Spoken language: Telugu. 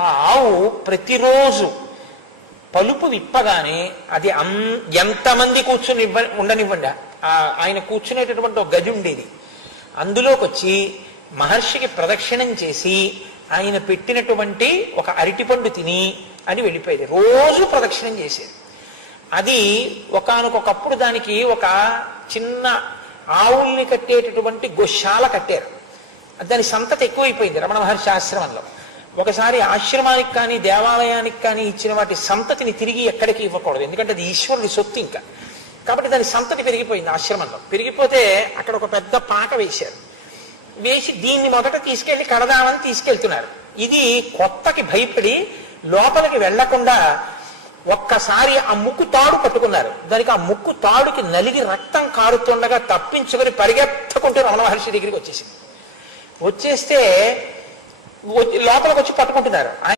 ఆ ఆవు ప్రతిరోజు పలుపు విప్పగానే అది ఎంతమంది కూర్చుని ఉండనివ్వండి, ఆయన కూర్చునేటటువంటి ఒక గది ఉండేది. అందులోకి వచ్చి మహర్షికి ప్రదక్షిణం చేసి ఆయన పెట్టినటువంటి ఒక అరటిపండు తిని అని వెళ్ళిపోయేది. రోజు ప్రదక్షిణం చేసేది. అది ఒకానొకప్పుడు దానికి ఒక చిన్న ఆవుల్ని కట్టేటటువంటి గోశాల కట్టారు. దాని సంతతి ఎక్కువైపోయింది రమణ మహర్షి ఆశ్రమంలో. ఒకసారి ఆశ్రమానికి కానీ దేవాలయానికి కానీ ఇచ్చిన వాటి సంతతిని తిరిగి ఎక్కడికి ఇవ్వకూడదు, ఎందుకంటే అది ఈశ్వరుడి సొత్తు ఇంకా. కాబట్టి దాని సంతతి పెరిగిపోయింది ఆశ్రమంలో. పెరిగిపోతే అక్కడ ఒక పెద్ద పాక వేశారు. వేసి దీన్ని మొదట తీసుకెళ్లి కడదామని తీసుకెళ్తున్నారు. ఇది కొత్తకి భయపడి లోపలికి వెళ్లకుండా ఒక్కసారి ఆ ముక్కు తాడు పట్టుకున్నారు. దానికి ఆ ముక్కు తాడుకి నలిగి రక్తం కారుతుండగా తప్పించుకొని పరిగెత్తకుంటూ రమణ మహర్షి దగ్గరికి వచ్చేసింది. వచ్చేస్తే లోపలికి వచ్చి పట్టుకుంటున్నారు.